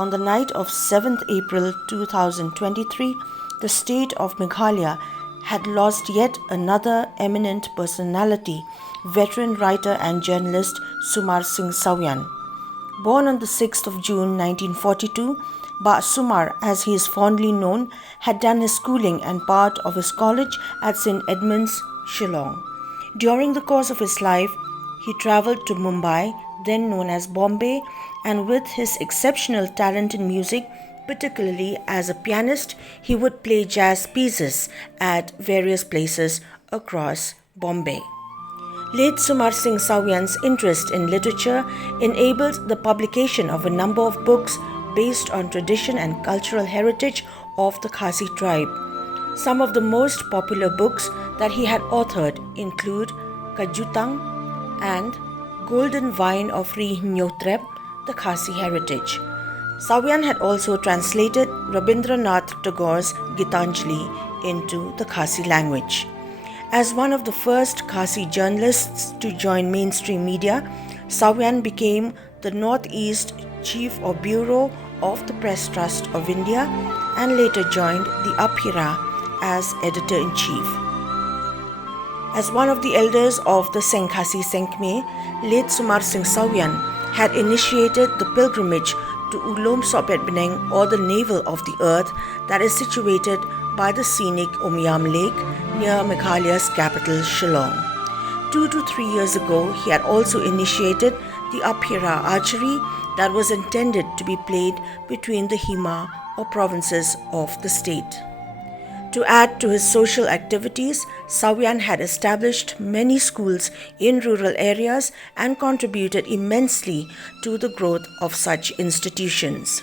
on the night of 7th April 2023, the state of Meghalaya had lost yet another eminent personality, veteran writer and journalist Sumar Sing Sawian. Born on the 6th of June 1942, Bah Sumar, as he is fondly known, had done his schooling and part of his college at St Edmunds, Shillong. During the course of his life, he travelled to Mumbai, then known as Bombay, and with his exceptional talent in music, particularly as a pianist, he would play jazz pieces at various places across Bombay. Late Sumar Sing Sawian's interest in literature enabled the publication of a number of books based on tradition and cultural heritage of the Khasi tribe. Some of the most popular books that he had authored include Kajutang and Golden Vine of Ri Nyotreb, the Khasi heritage. Sawian had also translated Rabindranath Tagore's Gitanjali into the Khasi language. As one of the first Khasi journalists to join mainstream media, Sawian became the Northeast Chief of Bureau of the Press Trust of India and later joined the Abhira as editor-in-chief. As one of the elders of the Sengkhasi Sengkhme, late Sumar Sing Sawian had initiated the pilgrimage to Ulom Sopetbeneng, or the Navel of the Earth, that is situated by the scenic Umiam Lake near Meghalaya'S capital Shillong. 2 to 3 years ago, he had also initiated the Abhira archery that was intended to be played between the Hima or provinces of the state. To add to his social activities, Sawian had established many schools in rural areas and contributed immensely to the growth of such institutions.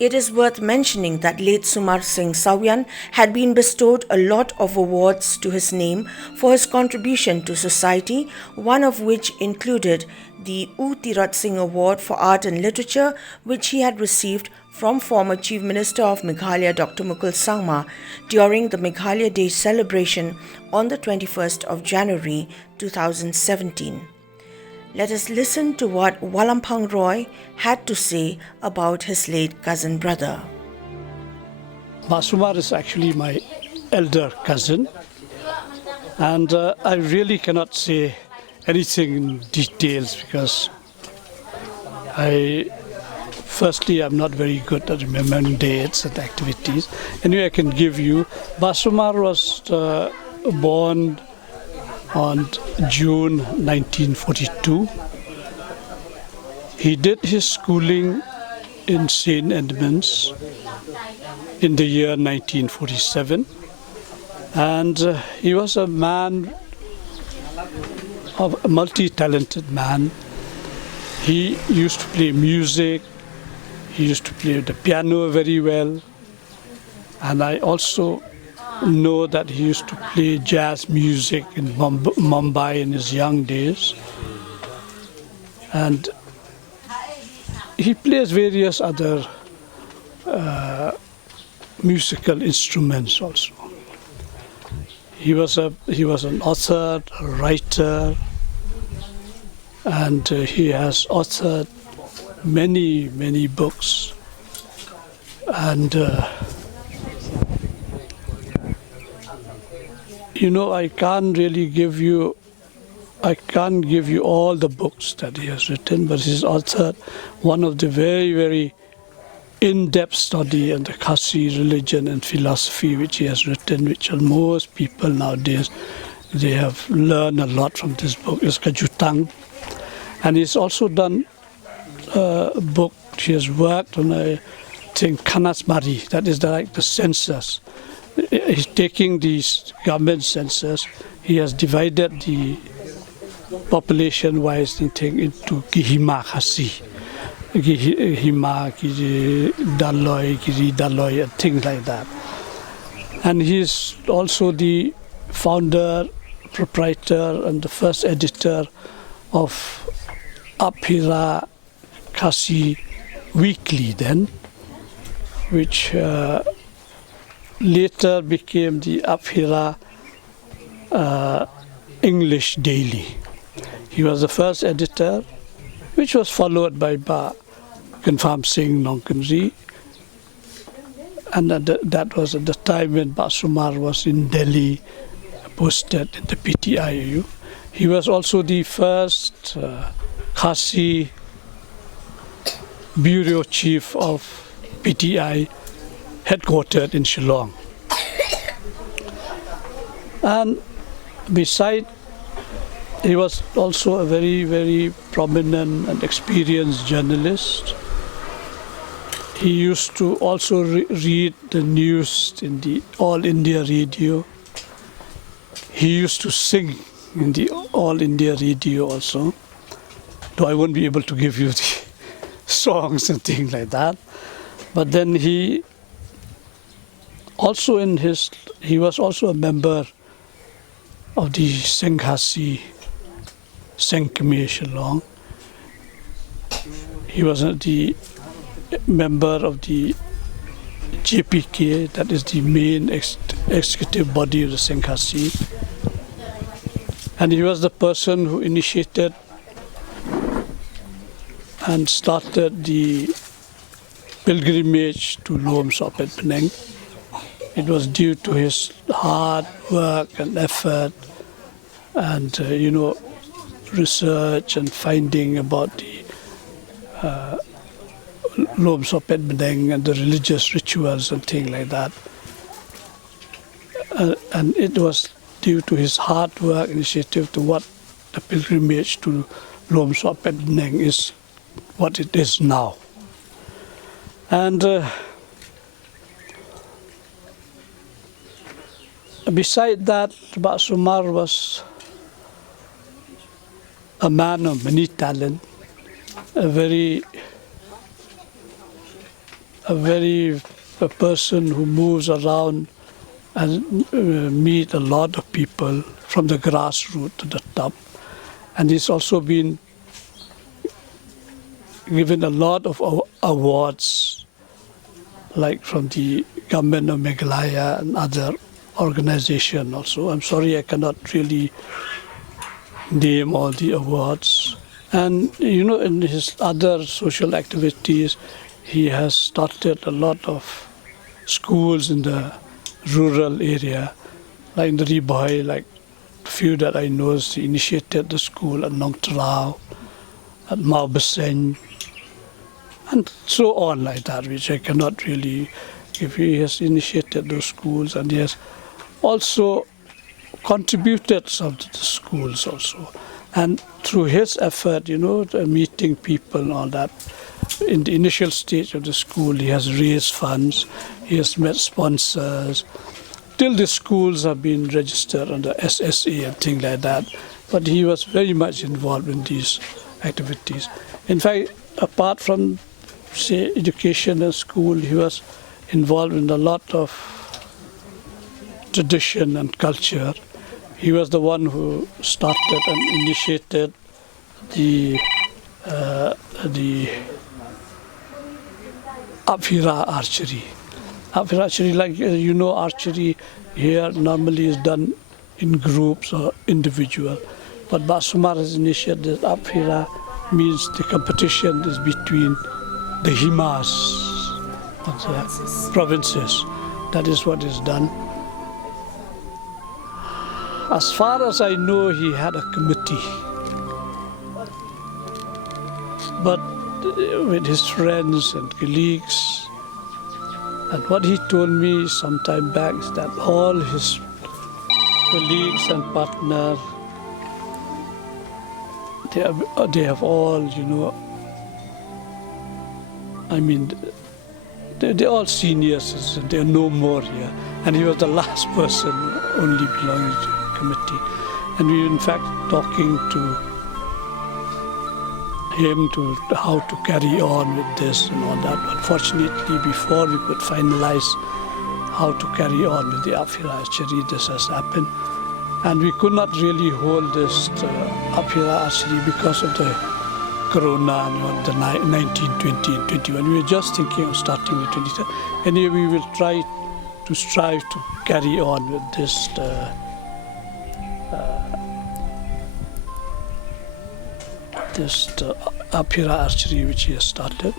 It is worth mentioning that late Sumar Sing Sawian had been bestowed a lot of awards to his name for his contribution to society, one of which included the U Tirat Singh Award for Art and Literature, which he had received from former Chief Minister of Meghalaya Dr. Mukul Sangma during the Meghalaya Day celebration on the 21st of January 2017. Let us listen to what Walampang Roy had to say about his late cousin brother. Bah Sumar is actually my elder cousin, and I really cannot say anything in details because I'm not very good at remembering dates and activities. Anyway, I can give you. Bah Sumar was born on June 1942. He did his schooling in St Edmunds in the year 1947, and he was a multi-talented man. He used to play music, he used to play the piano very well, and I also know that he used to play jazz music in Mumbai in his young days. And he plays various other musical instruments also. He was an author, a writer, and he has authored many books. And I can't give you all the books that he has written, but he's authored one of the very in-depth study on the Khasi religion and philosophy which he has written, which most people nowadays, they have learned a lot from this book, is Kajutang. And he's also done a book, he has worked on a thing, Kanasmari, that is like the census. He's taking these government census, he has divided the population-wise thing into Gihima Khasi. Hima, Giri Daloi, and things like that. And he's also the founder, proprietor, and the first editor of Abhira Khasi Weekly then, which later became the Abhira English Daily. He was the first editor, which was followed by Bah Confirm Singh Nongkanri. And that was at the time when Bah Sumar was in Delhi, posted in the PTIU. He was also the first Khasi bureau chief of PTI, headquartered in Shillong. And beside, he was also a very, very prominent and experienced journalist. He used to also read the news in the All India radio. He used to sing in the All India radio also, though I won't be able to give you the songs and things like that. But then he was also a member of the Singhasi Singh Shillong. He was the member of the JPK, that is the main executive body of the Singhasi. And he was the person who initiated and started the pilgrimage to Lom Sopet Penang. It was due to his hard work and effort and, research and finding about the Lom Sopet Penang and the religious rituals and things like that. And it was due to his hard work initiative to what the pilgrimage to Lom Sopet Penang is what it is now. And beside that, Bah Sumar was a man of many talent, a person who moves around and meet a lot of people from the grassroots to the top. And he's also been given a lot of awards, like from the government of Meghalaya and other organizations also. I'm sorry I cannot really name all the awards. And, in his other social activities, he has started a lot of schools in the rural area, like in the Ribai, like few that I know, he initiated the school at Nong Trao, at Mau Beseng, and so on like that, which I cannot really give. He has initiated those schools, and he has also contributed some to the schools also. And through his effort, the meeting people and all that, in the initial stage of the school, he has raised funds, he has met sponsors, till the schools have been registered under SSA and things like that. But he was very much involved in these activities. In fact, apart from, say, education and school, he was involved in a lot of tradition and culture. He was the one who started and initiated the Apphira archery. Apphira archery, like archery here normally is done in groups or individual. But Bah Sumar has initiated Apphira, means the competition is between the himas of the provinces. That is what is done. As far as I know, he had a committee. But with his friends and colleagues, and what he told me some time back is that all his colleagues and partners, they have all, they're all seniors, and they're no more here. And he was the last person only belonging to the committee. And we were in fact talking to him to how to carry on with this and all that. Unfortunately, before we could finalize how to carry on with the Apphira archery, this has happened. And we could not really hold this Apphira archery because of the Corona and the 19, 20 and 21. We were just thinking of starting with 23. Anyway, we will try to strive to carry on with this Apphira archery which he has started.